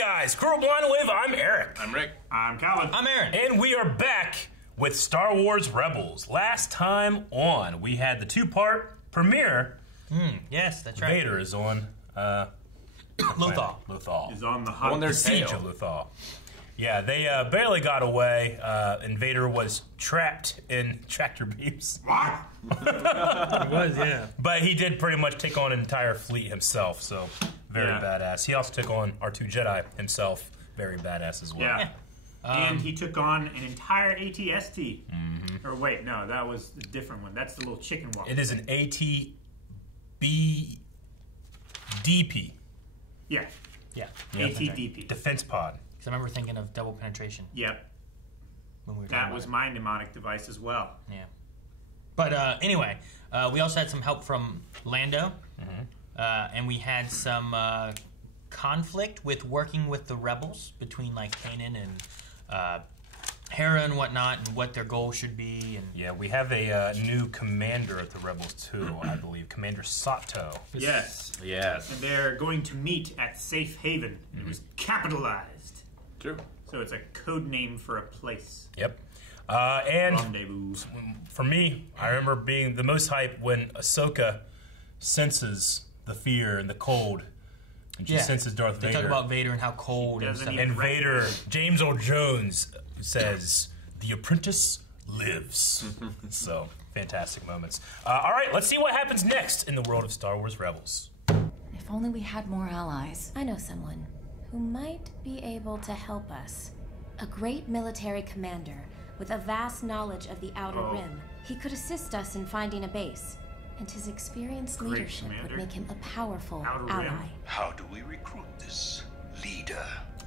guys, Squirrel Blind Wave, I'm Eric. I'm Rick. I'm Calvin. I'm Aaron. And we are back with Star Wars Rebels. Last time on, we had the two-part premiere. Yes, that's right. Vader is on Lothal. He's on the hot The Siege of Lothal. Yeah, they barely got away, and Vader was trapped in tractor beams. What? It was, yeah. But he did pretty much take on an entire fleet himself, so very badass. He also took on R2 Jedi himself, very badass as well. Yeah. And he took on an entire AT-ST. Or wait, no, that was a different one. That's the little chicken walk. It is an AT-BDP. Yeah. Yeah. AT-DP. Defense pod. Because I remember thinking of double penetration. Yep. When we were That was my mnemonic device as well. Yeah. But anyway, we also had some help from Lando. And we had some conflict with working with the rebels between like Kanan and Hera and whatnot, and what their goal should be. And yeah, we have a new commander at the Rebels too, I believe, Commander Sato. Yes. Yes. And they're going to meet at Safe Haven. It was capitalized. True. So it's a code name for a place. Yep. And Rendezvous. for me, I remember being the most hype when Ahsoka senses the fear and the cold. And she senses Darth Vader. They talk about Vader and how cold and stuff. And Vader, James Earl Jones says, "The apprentice lives." So, fantastic moments. All right, let's see what happens next in the world of Star Wars Rebels. If only we had more allies. I know someone who might be able to help us. A great military commander with a vast knowledge of the Outer Rim. He could assist us in finding a base, and his experienced leadership would make him a powerful ally. How do we recruit this leader?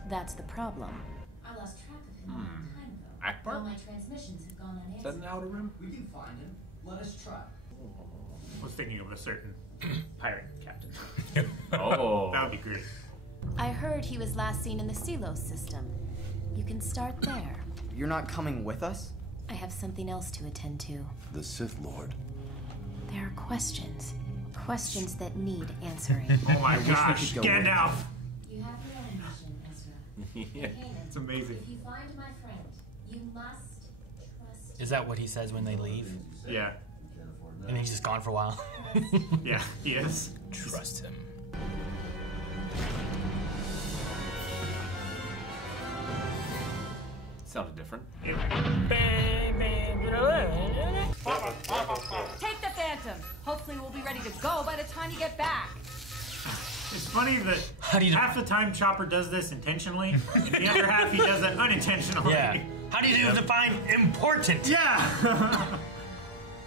That's the problem. I lost track of him a long time ago. Akbar? All my transmissions have gone Is that unanswered. an Outer Rim? We can find him. Let us try. I was thinking of a certain pirate captain. Oh. That would be great. I heard he was last seen in the Silos system. You can start there. You're not coming with us? I have something else to attend to. The Sith Lord. There are questions. Questions that need answering. Oh my gosh, Gandalf! You have your own mission, Ezra. It's amazing. If you find my friend, you must trust Is that what he says when they leave? Yeah. And he's just gone for a while. Yeah, he is. Trust him. Sounded different. Take the Phantom. Hopefully we'll be ready to go by the time you get back. It's funny that do you half the time Chopper does this intentionally, and the other half he does that unintentionally. Yeah. How do you define important? Yeah!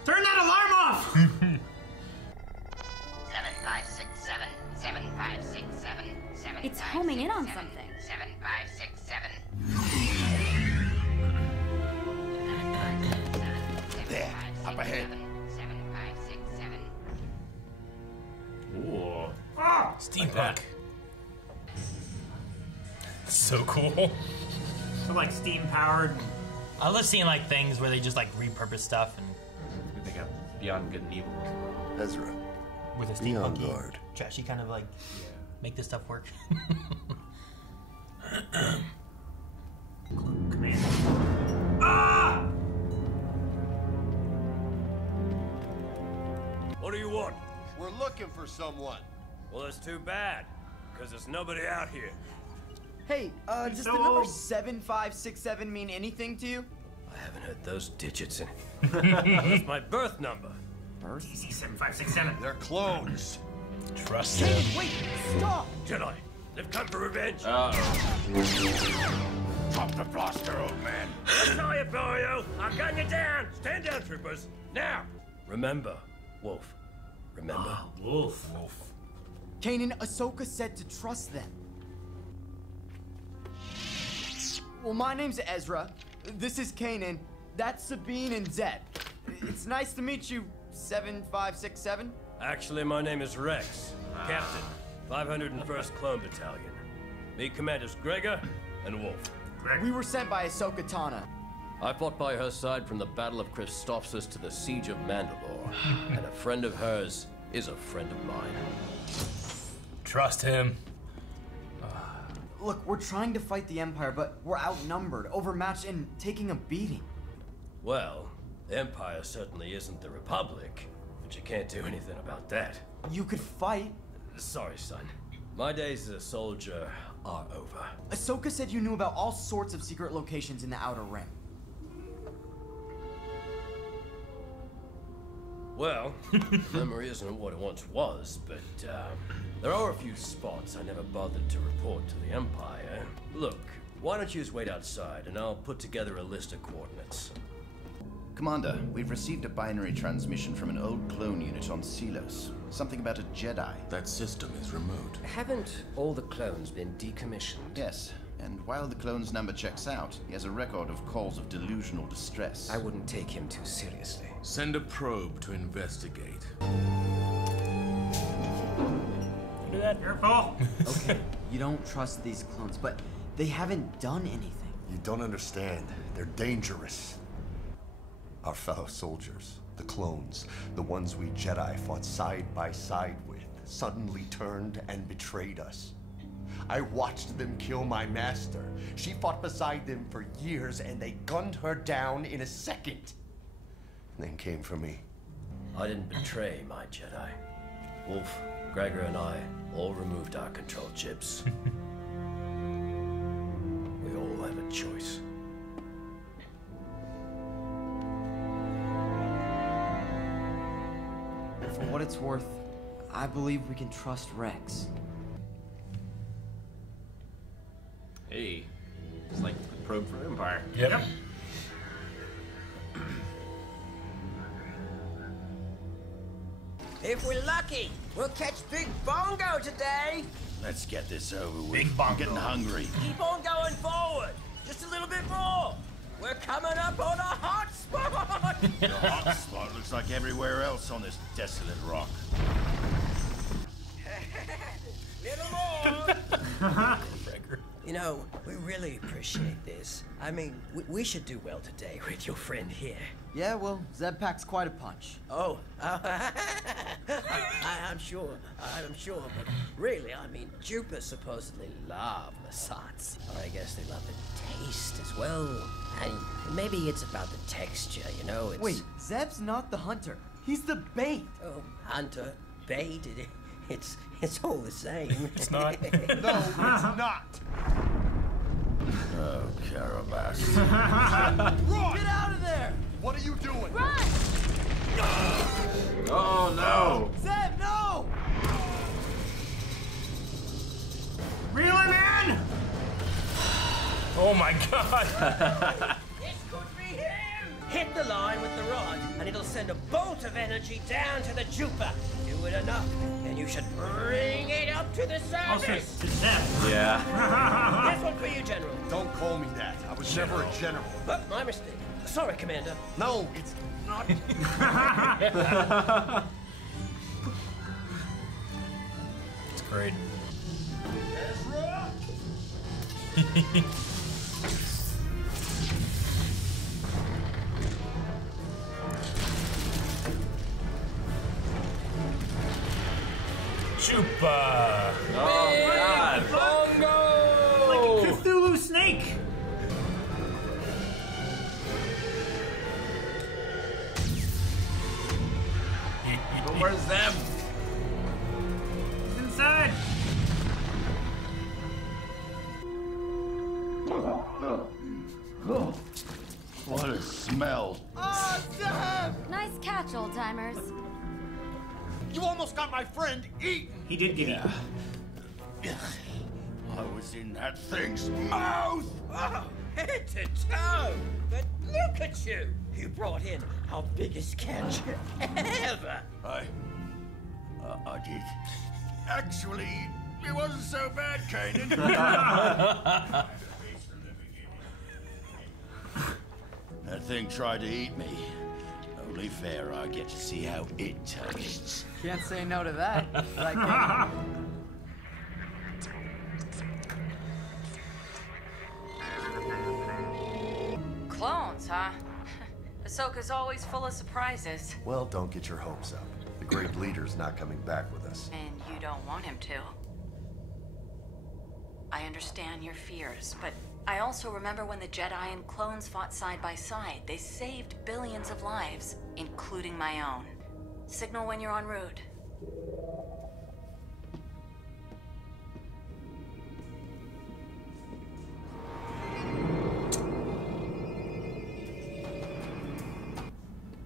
Turn that alarm off! 7567, 7567, 7567. It's homing in on something. 7567. There, up ahead. 7567. Ooh. Oh! Steampunk. So cool. So like steam-powered. I love seeing like things where they just like repurpose stuff and They got Beyond Good and Evil. Ezra, with a be on steampunky, guard. trashy kind of like make this stuff work. Command. Ah! What do you want? We're looking for someone. Well, that's too bad, because there's nobody out here. Hey, does so the number old. 7567 mean anything to you? I haven't heard those digits in. That's my birth number. DC 7567. They're clones. Trust him. Hey, wait, stop! Jedi, they've come for revenge. Drop the blaster, old man. I saw you, Borio. I'll gun you down. Stand down, troopers. Now, remember, Wolf. Remember. Wolf. Kanan, Ahsoka said to trust them. Well, my name's Ezra. This is Kanan. That's Sabine and Zed. It's nice to meet you, 7567. Actually, my name is Rex, Captain, 501st Clone Battalion. Meet Commanders Gregor and Wolf. We were sent by Ahsoka Tano. I fought by her side from the Battle of Christophsis to the Siege of Mandalore, and a friend of hers is a friend of mine. Trust him. Look, we're trying to fight the Empire, but we're outnumbered, overmatched, and taking a beating. Well, the Empire certainly isn't the Republic, but you can't do anything about that. You could fight. Sorry, son. My days as a soldier are over. Ahsoka said you knew about all sorts of secret locations in the Outer Rim. Well, memory isn't what it once was, but there are a few spots I never bothered to report to the Empire. Look, why don't you just wait outside, and I'll put together a list of coordinates. Commander, we've received a binary transmission from an old clone unit on Selos. Something about a Jedi. That system is remote. Haven't all the clones been decommissioned? Yes, and while the clone's number checks out, he has a record of calls of delusional distress. I wouldn't take him too seriously. Send a probe to investigate. Do that. Careful. Okay, you don't trust these clones, but they haven't done anything. You don't understand. They're dangerous. Our fellow soldiers, the clones, the ones we Jedi fought side by side with, suddenly turned and betrayed us. I watched them kill my master. She fought beside them for years, and they gunned her down in a second. And then came for me. I didn't betray my Jedi. Wolf, Gregor, and I all removed our control chips. We all have a choice. For what it's worth, I believe we can trust Rex. Hey, it's like the probe for Empire. Yep. If we're lucky, we'll catch Big Bongo today. Let's get this over with. Big Bongo. I'm getting hungry. Keep on going forward. Just a little bit more. We're coming up on a hot spot. The hot spot looks like everywhere else on this desolate rock. Little more. You know, we really appreciate this. I mean, we should do well today with your friend here. Yeah, well, Zeb packs quite a punch. Oh, I'm sure, but really, I mean, Jupiter supposedly love Lasats. Or I guess they love the taste as well. And maybe it's about the texture, you know, it's... Wait, Zeb's not the hunter. He's the bait. Oh, hunter, bait, it's all the same. It's not. No, it's not. Oh, Carabas. Run! Get out of there! What are you doing? Run! Oh no! Zeb, no! Reel him in! Oh my god. This could be him! Hit the line with the rod, and it'll send a bolt of energy down to the Jupa. Do it enough, and you should bring it up to the Also, surface. to Zeb. Yeah. This one for you, General. Don't call me that. I was never a general. My mistake. Sorry, Commander. No, it's not. It's great. Chupa. Oh god. Like a Cthulhu snake. But where's them? He's inside. What a smell. Oh, Zeb! Nice catch, old timers. You almost got my friend eaten. He did get eaten. I was in that thing's mouth. Oh, head to toe. But look at you. You brought in our biggest catch ever. I did. Actually, it wasn't so bad, Kanan. That thing tried to eat me. Only fair I get to see how it tastes. Can't say no to that. Like, Kanan. Clones, huh? Ahsoka's always full of surprises. Well, don't get your hopes up. The great leader's not coming back with us. And you don't want him to. I understand your fears, but I also remember when the Jedi and clones fought side by side. They saved billions of lives, including my own. Signal when you're en route.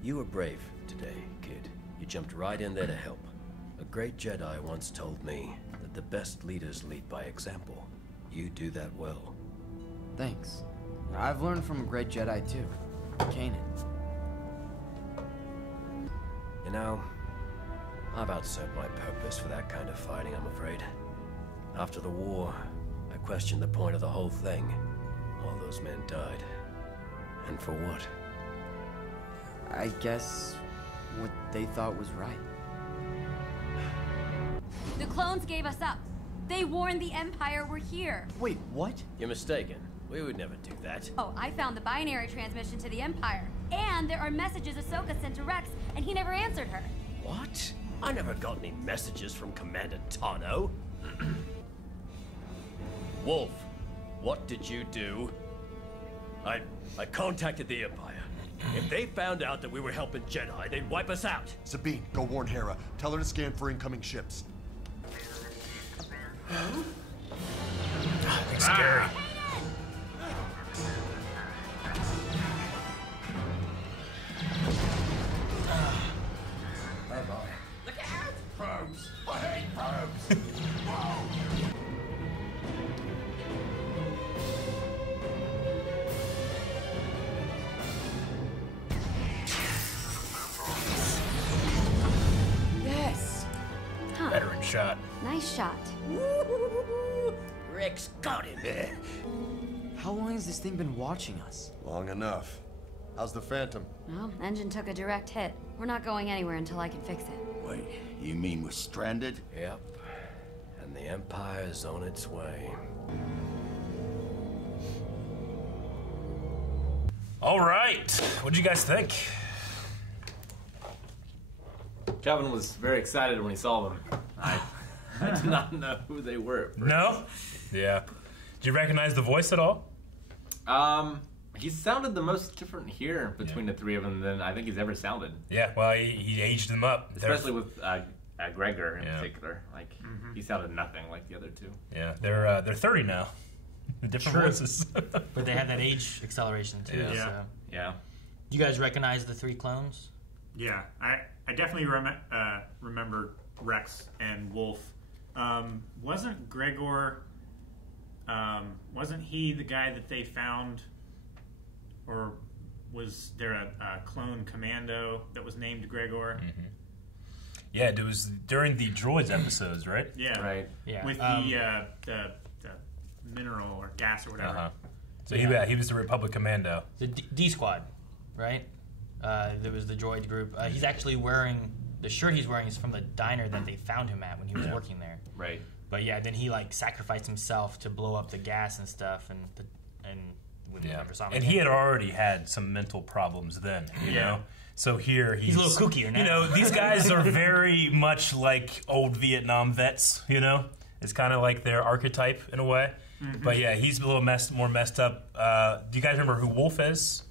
You were brave today, kid. You jumped right in there to help. A great Jedi once told me that the best leaders lead by example. You do that well. Thanks. I've learned from a great Jedi too, Kanan. You know, I've outserved my purpose for that kind of fighting, I'm afraid. After the war, I questioned the point of the whole thing. All those men died. And for what? I guess what they thought was right. The clones gave us up. They warned the Empire we're here. Wait, what? You're mistaken. We would never do that. Oh, I found the binary transmission to the Empire. And there are messages Ahsoka sent to Rex, and he never answered her. What? I never got any messages from Commander Tano. Wolf, what did you do? I contacted the Empire. If they found out that we were helping Jedi, they'd wipe us out. Sabine, go warn Hera. Tell her to scan for incoming ships. It's scary. Bye-bye. Look out! Probes! I hate probes! Whoa! Yes. Huh. Veteran shot. Nice shot. Rex got him there. How long has this thing been watching us? Long enough. How's the Phantom? Well, engine took a direct hit. We're not going anywhere until I can fix it. Wait, you mean we're stranded? Yep. And the Empire's on its way. All right. What'd you guys think? Kevin was very excited when he saw them. I did not know who they were. at first. No? Yeah. Did you recognize the voice at all? He sounded the most different here between the three of them than I think he's ever sounded. Yeah, well, he aged them up. Especially with Gregor in particular. Like, he sounded nothing like the other two. Yeah, they're 30 now. Different True. voices. But they had that age acceleration too. Yeah. So. Yeah. Do you guys recognize the three clones? Yeah, I definitely remember Rex and Wolf. Wasn't Gregor? Wasn't he the guy that they found, or was there a clone commando that was named Gregor? Mm-hmm. Yeah, it was during the droids episodes, right? Yeah, right. Yeah, with the mineral or gas or whatever. So he was the Republic Commando. The D Squad, right? There was the droid group. He's actually wearing the shirt he's wearing is from the diner that they found him at when he was working there. Right. But yeah, then he like sacrificed himself to blow up the gas and stuff, and when Yeah, never saw him and again. he had already had some mental problems then, you know. So here he's a little kookier now. You know, these guys are very much like old Vietnam vets. You know, it's kind of like their archetype in a way. Mm-hmm. But yeah, he's a little more messed up. Do you guys remember who Wolf is?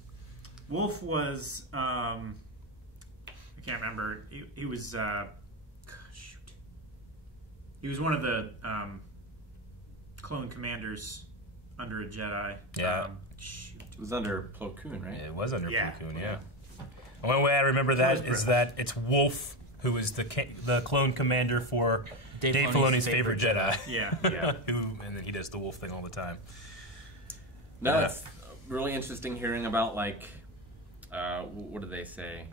Wolf was I can't remember. He was shoot. He was one of the clone commanders under a Jedi. Yeah. It was under Plo Koon, right? It was under Plo Koon, yeah. The only way I remember that is that it's Wolf who is the clone commander for Dave Filoni's favorite Jedi. Yeah, yeah. And then he does the Wolf thing all the time. No, it's really interesting hearing about like, what do they say?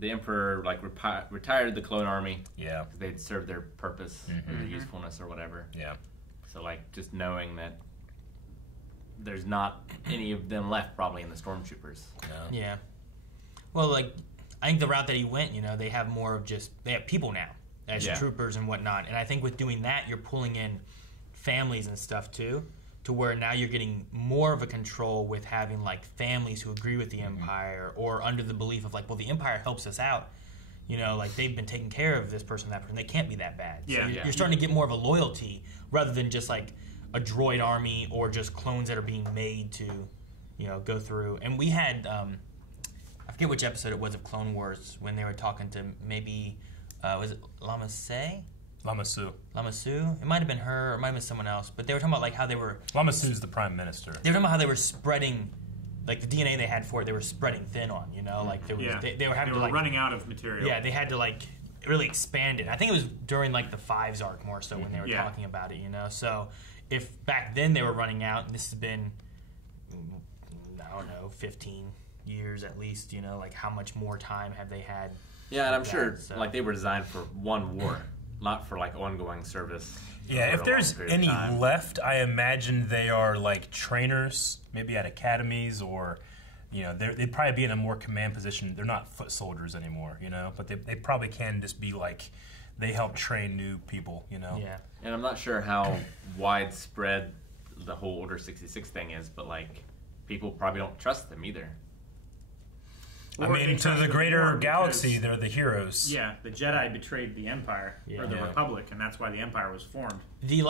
The Emperor like retired the clone army. Yeah, because they'd served their purpose or their usefulness or whatever. Yeah. So like just knowing that there's not any of them left probably in the stormtroopers. No. Yeah. Well, like I think the route that he went, you know, they have more of they have people now as troopers and whatnot, and I think with doing that, you're pulling in families and stuff too, to where now you're getting more of a control with having like families who agree with the Empire or under the belief of like, well, the Empire helps us out. You know, like they've been taking care of this person, that person. They can't be that bad. So you're starting to get more of a loyalty rather than just like, a droid army or just clones that are being made to, go through. And we had, I forget which episode it was of Clone Wars when they were talking to maybe, was it Lama Su? It might have been her, or it might have been someone else. But they were talking about like how they were. Lama Su's the prime minister. They were talking about how they were spreading, like the DNA they had for it. They were spreading thin on, like there was, they were having they were to running out of material. Yeah, they had to like really expand it. I think it was during like the Fives arc more so when they were talking about it. So if back then they were running out, and this has been, I don't know, 15 years at least. Like how much more time have they had? Yeah, and I'm sure like they were designed for one war. Not for like ongoing service. Yeah, if there's any left, I imagine they are like trainers, maybe at academies, or they'd probably be in a more command position. They're not foot soldiers anymore, but they probably can just be like they help train new people, Yeah, and I'm not sure how widespread the whole Order 66 thing is, but like people probably don't trust them either. I mean, to the greater galaxy, they're the heroes. Yeah, the Jedi betrayed the Empire, or the Republic, and that's why the Empire was formed. The,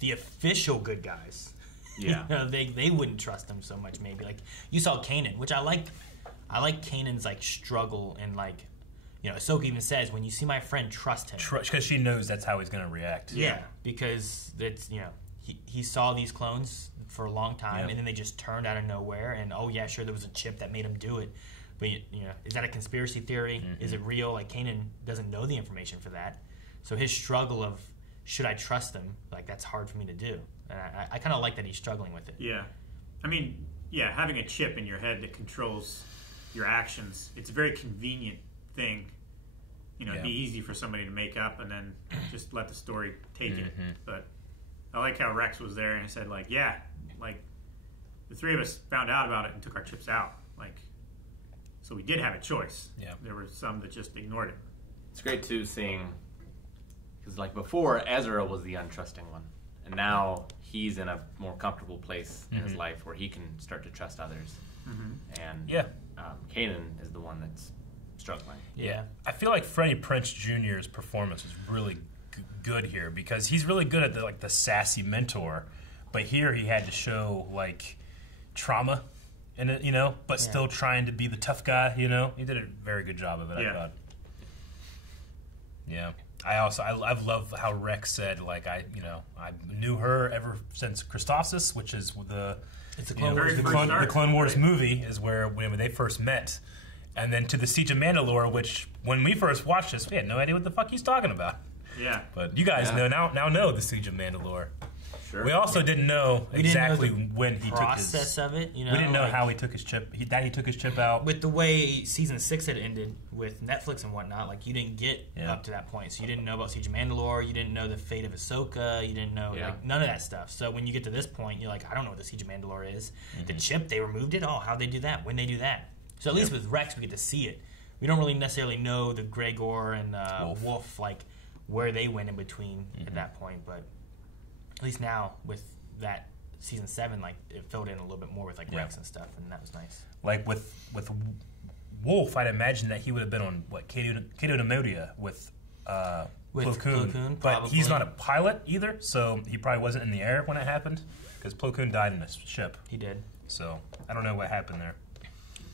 the official good guys. Yeah. They wouldn't trust them so much, maybe. Like, you saw Kanan, which I like Kanan's, like, struggle, and, like, Ahsoka even says, when you see my friend, trust him. Because she knows that's how he's going to react. Yeah, because it's, he saw these clones for a long time, and then they just turned out of nowhere, and, oh, yeah, sure, there was a chip that made him do it. But, is that a conspiracy theory? Mm-hmm. Is it real? Like, Kanan doesn't know the information for that. So his struggle of, should I trust them? Like, that's hard for me to do. And I kind of like that he's struggling with it. Yeah. I mean, having a chip in your head that controls your actions, it's a very convenient thing. It'd be easy for somebody to make up and then just let the story take it. But I like how Rex was there and said, like, the three of us found out about it and took our chips out. Like, so we did have a choice. Yeah. There were some that just ignored it. It's great too seeing, because like before Ezra was the untrusting one, and now he's in a more comfortable place in his life where he can start to trust others. And Kanan is the one that's struggling. Yeah, I feel like Freddie Prinze Jr.'s performance is really good here because he's really good at the sassy mentor, but here he had to show like trauma. In it, but still trying to be the tough guy, He did a very good job of it, I thought. Yeah. I've loved how Rex said, like, I knew her ever since Christosis, which is the Clone Wars movie, is where when they first met. And then to the Siege of Mandalore, which, when we first watched this, we had no idea what the fuck he's talking about. Yeah. But you guys now know the Siege of Mandalore. Sure. We also didn't know exactly when he took his process of it. We didn't know how he took his chip. He took his chip out. With the way season 6 had ended with Netflix and whatnot, like you didn't get up to that point, so you didn't know about Siege of Mandalore. You didn't know the fate of Ahsoka. You didn't know like none of that stuff. So when you get to this point, you're like, I don't know what the Siege of Mandalore is. The chip, they removed it. Oh, how'd they do that? When they do that? So at least with Rex, we get to see it. We don't really necessarily know the Gregor and Wolf, like where they went in between at that point, but at least now with that season 7, like it filled in a little bit more with like Rex and stuff, and that was nice. Like with Wolf, I'd imagine that he would have been on Cato Nemodia with Plo Koon, but he's not a pilot either, so he probably wasn't in the air when it happened because Plo Koon died in a ship. He did. So I don't know what happened there.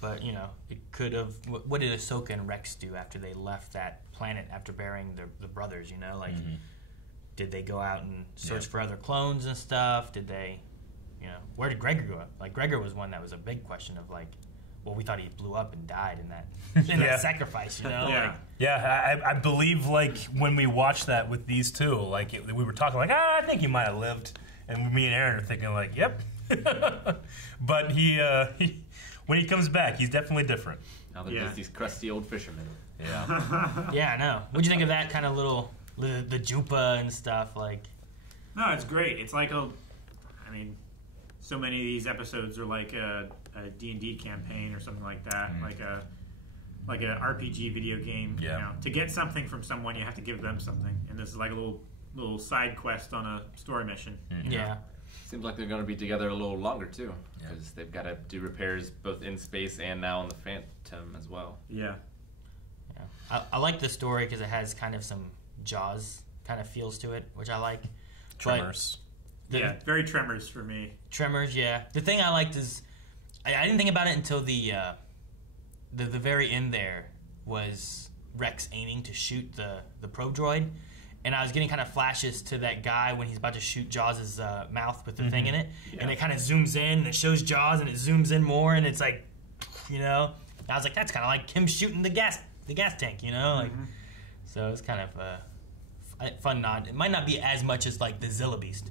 But it could have. What did Ahsoka and Rex do after they left that planet after burying the brothers? Like. Did they go out and search for other clones and stuff? Did they, where did Gregor go? Like, Gregor was one that was a big question of, like, well, we thought he blew up and died in that sacrifice, Yeah. Like, I believe, like, when we watched that with these two, like, we were talking, like, I think he might have lived. And me and Aaron are thinking, like, yep. But he, when he comes back, he's definitely different. Now they're just these crusty old fishermen. Yeah. Yeah, I know. What'd you think of that kind of little... The Jupa and stuff, like... No, it's great. It's like so many of these episodes are like a D&D campaign or something like that, like a RPG video game. Yeah. To get something from someone, you have to give them something, and this is like a little side quest on a story mission. Yeah. Seems like they're going to be together a little longer too, because they've got to do repairs both in space and now on the Phantom as well. Yeah. I like the story because it has kind of some Jaws kind of feels to it, which I like. Tremors. Yeah, very Tremors for me. Tremors, yeah. The thing I liked is I didn't think about it until the very end. There was Rex aiming to shoot the probe droid, and I was getting kind of flashes to that guy when he's about to shoot Jaws' mouth with the thing in it, and it kind of zooms in and it shows Jaws and it zooms in more, and it's like, and I was like, that's kind of like him shooting the gas tank, like. So it's kind of a fun nod. It might not be as much as like the Zilla Beast,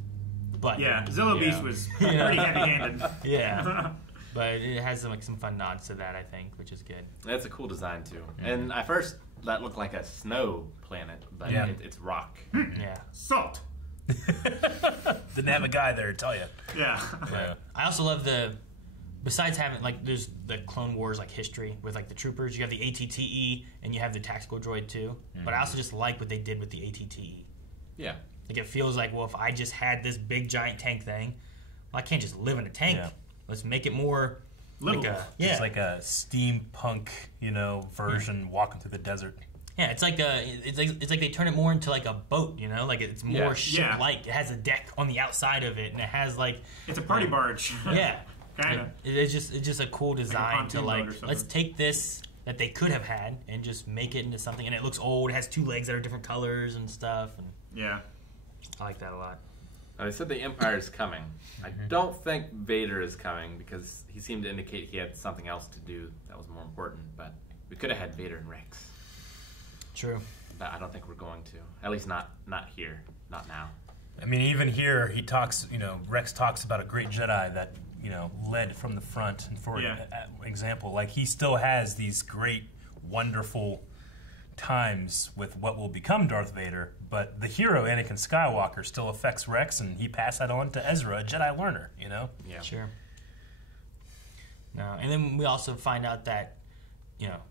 but Zilla Beast was pretty heavy-handed. Yeah. But it has some fun nods to that, I think, which is good. That's a cool design too. And at first, that looked like a snow planet, but it's rock. Yeah, salt. Didn't have a guy there to tell you. Yeah. I also love besides having there's the Clone Wars history with the troopers. You have the ATTE and you have the tactical droid too. But I also just like what they did with the ATTE. Yeah. It feels like, well, if I just had this big giant tank thing, I can't just live in a tank. Yeah. Let's make it more it's like a steampunk, version walking through the desert. Yeah, it's like they turn it more into a boat, it's more ship-like. It has a deck on the outside of it, and it has it's a party barge. Yeah. Kind of. It's just a cool design to let's take this that they could have had and just make it into something. And it looks old. It has 2 legs that are different colors and stuff. And yeah, I like that a lot. They said the Empire is coming. I don't think Vader is coming because he seemed to indicate he had something else to do that was more important. But we could have had Vader and Rex. True. But I don't think we're going to. At least not here. Not now. I mean, even here, he talks, Rex talks about a great Jedi that, led from the front. And for example, he still has these great, wonderful times with what will become Darth Vader, but the hero, Anakin Skywalker, still affects Rex, and he passed that on to Ezra, a Jedi learner, Yeah. Sure. No, and then we also find out that,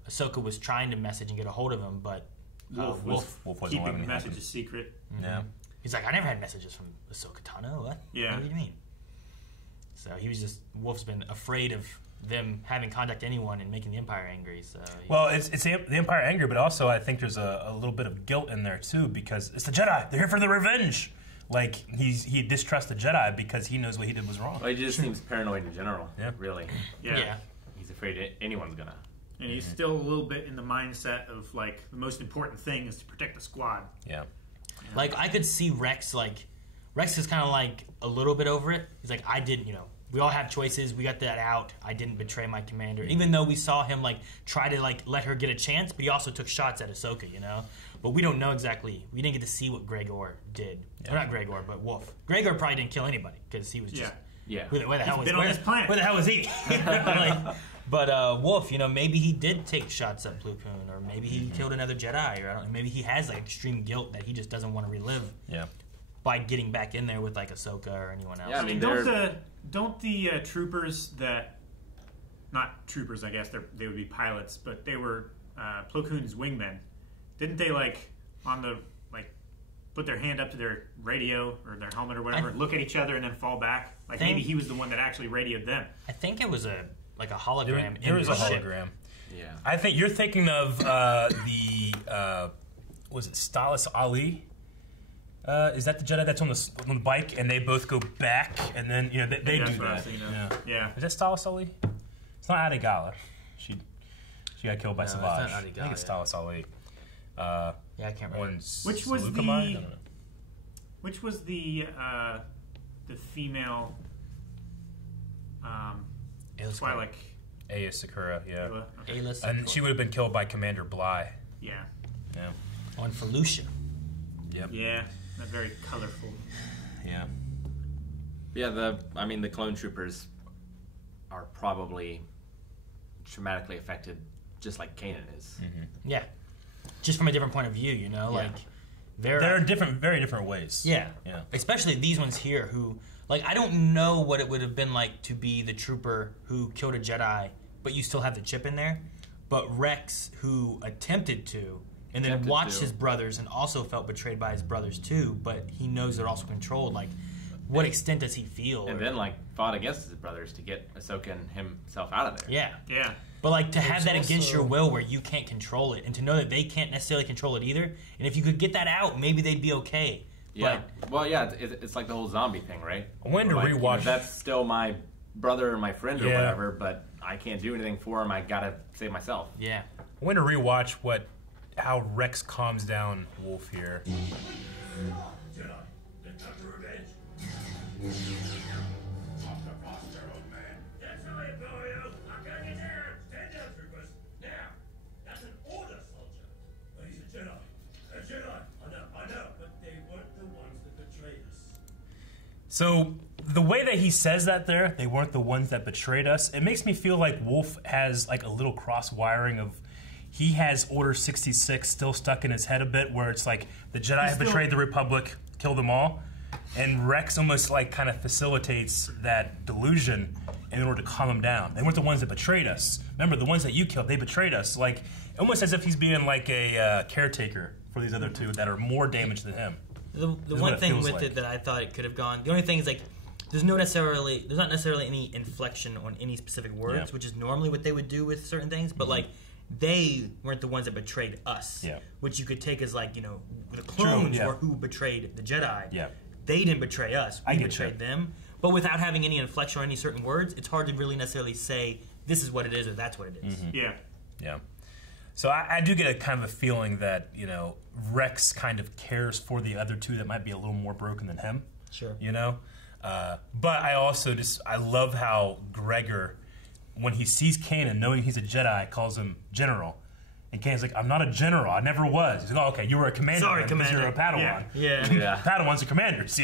Ahsoka was trying to message and get a hold of him, but Wolf was keeping the messages secret. Mm-hmm. Yeah. He's like, I never had messages from Ahsoka Tano. What? Yeah. What do you mean? So Wolf's been afraid of them having contact anyone and making the Empire angry. So well, it's the Empire angry, but also I think there's a little bit of guilt in there too, because it's the Jedi. They're here for the revenge. He distrusts the Jedi because he knows what he did was wrong. Well, he just seems paranoid in general. Yeah. Really. Yeah. He's afraid anyone's gonna. And he's still a little bit in the mindset of the most important thing is to protect the squad. Yeah. I could see Rex Rex is kind of a little bit over it. He's like, I didn't, we all have choices. We got that out. I didn't betray my commander. Even though we saw him try to let her get a chance, but he also took shots at Ahsoka, But we don't know exactly. We didn't get to see what Gregor did. Yeah. Or not Gregor, but Wolf. Gregor probably didn't kill anybody because he was just where the hell was where the hell was he? But Wolf, maybe he did take shots at Plo Koon, or maybe he killed another Jedi, or maybe he has extreme guilt that he just doesn't want to relive. Yeah. By getting back in there with Ahsoka or anyone else. Yeah, I mean, don't the troopers not troopers, I guess they would be pilots, but they were Plo Koon's wingmen. Didn't they on the put their hand up to their radio or their helmet or whatever, look at each other and then fall back? Maybe he was the one that actually radioed them. I think it was a hologram. There was a hologram. Yeah. I think you're thinking of was it Stalis Ali? Is that the Jedi that's on the bike and they both go back and then they do that? Yeah. Is that Stalis Ali? It's not Adigala. She got killed by Savage. I think it's Stalis Ali. I can't remember. Which was the female Twi'lek? Aya Sakura, yeah. Okay. And she would have been killed by Commander Bly. Yeah. Yeah. On Felucia. Yep. Yeah. Not very colorful. Yeah. Yeah, the clone troopers are probably traumatically affected just like Kanan is. Mm-hmm. Yeah. Just from a different point of view, they're in very different ways. Yeah. Especially these ones here who I don't know what it would have been like to be the trooper who killed a Jedi, but you still have the chip in there. But Rex, who attempted to, and then watched his brothers and also felt betrayed by his brothers too, but he knows they're also controlled. What extent does he feel? And then fought against his brothers to get Ahsoka and himself out of there. Yeah. Yeah. But to have that against your will where you can't control it, and to know that they can't necessarily control it either, and if you could get that out, maybe they'd be okay. Yeah. Well, yeah, it's like the whole zombie thing, right? I wanted to like, rewatch. That's still my brother or my friend or whatever, but I can't do anything for him. I gotta save myself. Yeah. I wanted to rewatch how Rex calms down Wolf here. So the way that he says that there, they weren't the ones that betrayed us, it makes me feel like Wolf has like a little cross wiring of, he has Order 66 still stuck in his head a bit, where it's like the Jedi have betrayed the Republic, killed them all, and Rex almost like kind of facilitates that delusion in order to calm him down. They weren't the ones that betrayed us. Remember, the ones that you killed, they betrayed us. Like almost as if he's being like a caretaker for these other two that are more damaged than him. The one thing with it that I thought it could have gone, the only thing is like, there's not necessarily any inflection on any specific words, which is normally what they would do with certain things, but like, they weren't the ones that betrayed us, which you could take as like, the clones were who betrayed the Jedi. They didn't betray us, we betrayed them. But without having any inflection or any certain words, it's hard to really necessarily say this is what it is or that's what it is. Yeah. So I do get a kind of a feeling that, Rex kind of cares for the other two that might be a little more broken than him. Sure. But I also I love how Gregor, when he sees Kanan, knowing he's a Jedi, calls him General. And Kanan's like, I'm not a general. I never was. He's like, oh, okay, you were a commander. Sorry, Commander. You're a Padawan. Yeah. Padawans are commanders,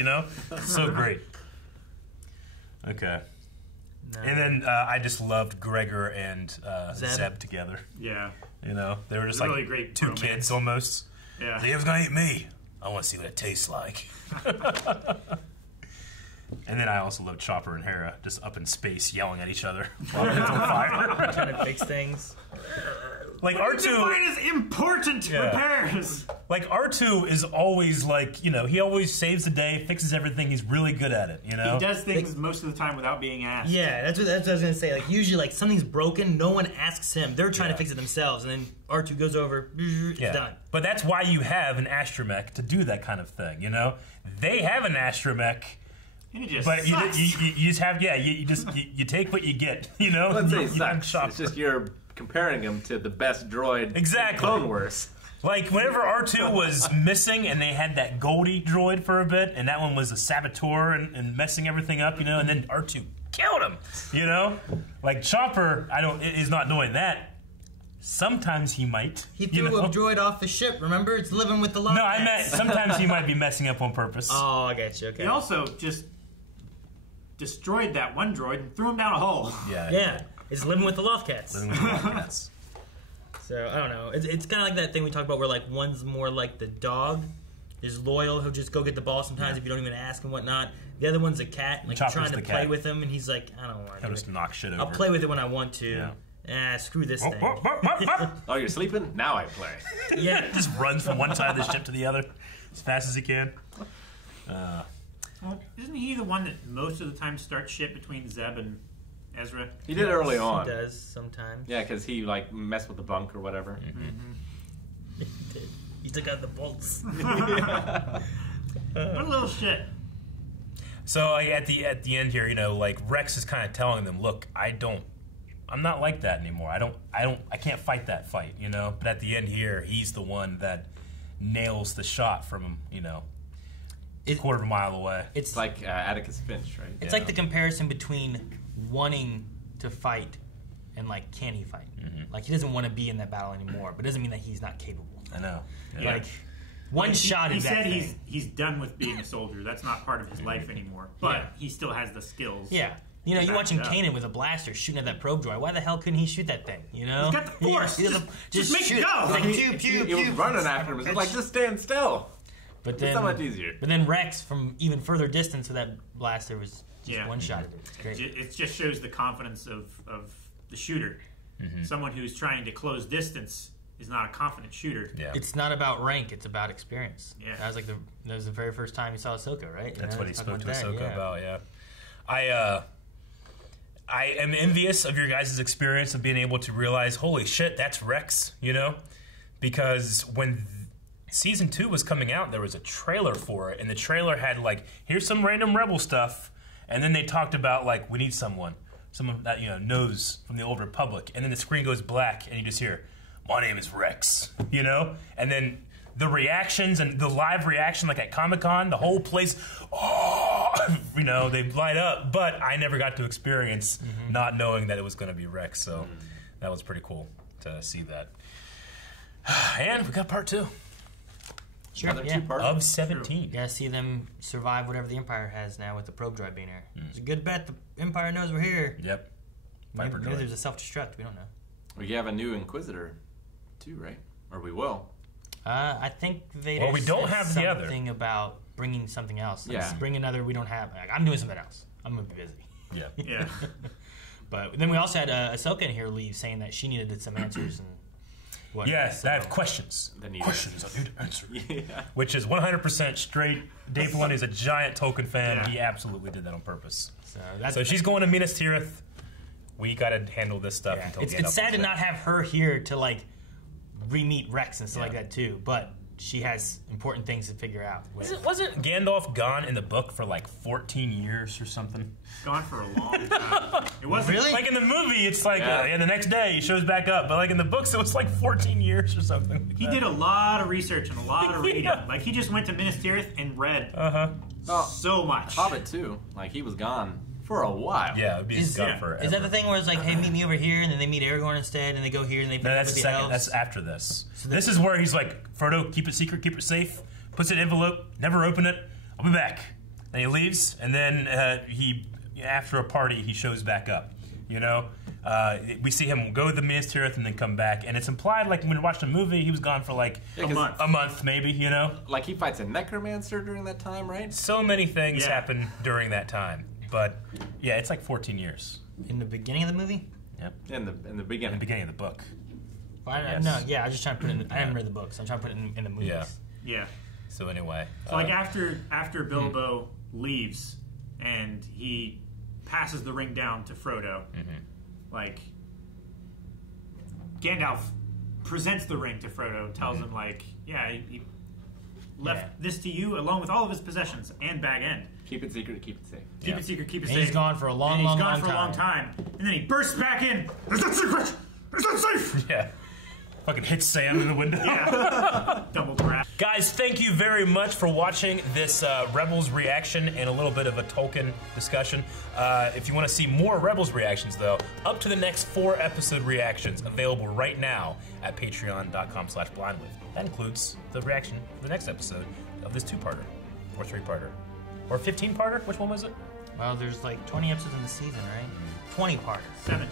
So great. Okay. No. And then I just loved Gregor and Zeb together. Yeah. They were just really like great two romance. kids almost. Yeah. He was going to eat me. I want to see what it tastes like. And then I also love Chopper and Hera just up in space yelling at each other while it's on fire. Trying to fix things. Like R2 is important repairs. Like R2 is always like, he always saves the day, fixes everything. He's really good at it, He does things most of the time without being asked. Yeah, that's what I was gonna say. Like usually, like something's broken, no one asks him. They're trying to fix it themselves, and then R2 goes over, it's done. But that's why you have an astromech to do that kind of thing. They have an astromech. But you just have you take what you get. Let's say it sucks. It's just you're comparing him to the best droid. Exactly. Clone Wars. Like whenever R2 was missing, and they had that Goldie droid for a bit, and that one was a saboteur and messing everything up, and then R2 killed him. Like Chopper, is not doing that. Sometimes he might. He threw a droid off the ship. Remember, it's living with the Lockheads. No, I meant sometimes he might be messing up on purpose. Oh, I get you. Okay. He also just destroyed that one droid and threw him down a hole. Yeah. It's living with the Loftcats. Living with the Loftcats. So, I don't know. It's kind of like that thing we talked about where, like, one's more like the dog. Is loyal. He'll just go get the ball sometimes if you don't even ask and whatnot. The other one's a cat. Like, you're trying to play with him, and he's like, I don't want to. He'll just knock shit over. I'll play with it when I want to. Screw this thing. Oh, you're sleeping? Now I play. Yeah. Just runs from one side of the ship to the other as fast as he can. Well, isn't he the one that most of the time starts shit between Zeb and Ezra? He did early on. He does sometimes. Yeah, because he messed with the bunk or whatever. He took out the bolts. What a little shit. So at the end here, like Rex is kind of telling them, look, I'm not like that anymore. I can't fight that fight, But at the end here, he's the one that nails the shot from him, a quarter of a mile away. It's like Atticus Finch, right? It's like the comparison between wanting to fight and like, can he fight? Like he doesn't want to be in that battle anymore, but it doesn't mean that he's not capable. I know. Yeah. Like one shot. He said he's done with being a soldier. That's not part of his life anymore. But he still has the skills. Yeah. You watching Kanan with a blaster shooting at that probe droid. Why the hell couldn't he shoot that thing? He's got the force. Just make it go. Like, he was running after him. It's like, just stand still. But then, it's so much easier. But then Rex, from even further distance with that blaster, was just one shot. It's great. It just shows the confidence of the shooter. Someone who's trying to close distance is not a confident shooter. Yeah. It's not about rank; it's about experience. Yeah. That was the very first time you saw Ahsoka, right? That's what he spoke to Ahsoka about. Yeah. I am envious of your guys' experience of being able to realize, holy shit, that's Rex. Because when Season 2 was coming out. There was a trailer for it, and the trailer had like, here's some random Rebel stuff, and then they talked about like, we need someone that knows from the old Republic, and then the screen goes black, and you just hear, my name is Rex, and then the reactions and the live reaction, like at Comic-Con, the whole place, they light up. But I never got to experience not knowing that it was going to be Rex, so that was pretty cool to see that. And we got part 2. Sure, of 17. You gotta see them survive whatever the Empire has now with the probe droid being here. It's a good bet the Empire knows we're here. Yep. Maybe there's a self-destruct. We don't know. We have a new Inquisitor, too, right? Or we will. I think Vader we don't have the other. Something about bringing something else. Yeah. Bring another we don't have. Like, I'm doing something else. I'm going to be busy. Yeah. Yeah. But then we also had Ahsoka in here leave saying that she needed some answers. And whatnot. Yes, I have questions. Questions I need answers. Which is 100% straight. Dave Filoni is a giant Tolkien fan. Yeah. He absolutely did that on purpose. So, So she's going to Minas Tirith. We got to handle this stuff until the end. It's sad to not have her here to like re-meet Rex and stuff like that too, but she has important things to figure out. Wasn't Gandalf gone in the book for like 14 years or something? Gone for a long time. It wasn't really like in the movie. It's like and the next day he shows back up, but like in the books it was like 14 years or something. Like he did a lot of research and a lot of reading. Like he just went to Minas Tirith and read so much. Hobbit too. Like he was gone for a while. Yeah, it'd be gone forever. Is that the thing where it's like, hey, meet me over here, and then they meet Aragorn instead, and they go here and they? No, that's the second. That's after this. So this is where he's like, Frodo, keep it secret, keep it safe. Puts it in an envelope, never open it. I'll be back. And he leaves, and then after a party, he shows back up. We see him go to the Minas Tirith and then come back, and it's implied like when we watched the movie, he was gone for like a month maybe. Like he fights a necromancer during that time, right? So many things happen during that time. But yeah, it's like 14 years. In the beginning of the movie? Yep. In the beginning. In the beginning of the book. Well, no, yeah, I was just trying to put it in. I haven't read the books. I'm trying to put it in the movies. Yeah. So anyway. So like after Bilbo leaves and he passes the ring down to Frodo, like Gandalf presents the ring to Frodo, tells him like, he left this to you along with all of his possessions and Bag End. Keep it secret, keep it safe. Keep it secret, keep it safe. He's gone for a long time. And then he bursts back in. Is that secret? Is that safe? Yeah. Fucking hits Sam in the window. Yeah. Double crap. Guys, thank you very much for watching this Rebels reaction and a little bit of a Tolkien discussion. If you want to see more Rebels reactions, though, up to the next 4 episode reactions available right now at patreon.com/blindwidth. That includes the reaction for the next episode of this 2-parter or 3-parter. Or 15-parter? Which one was it? Well, there's like 20 episodes in the season, right? 20 parters. 17.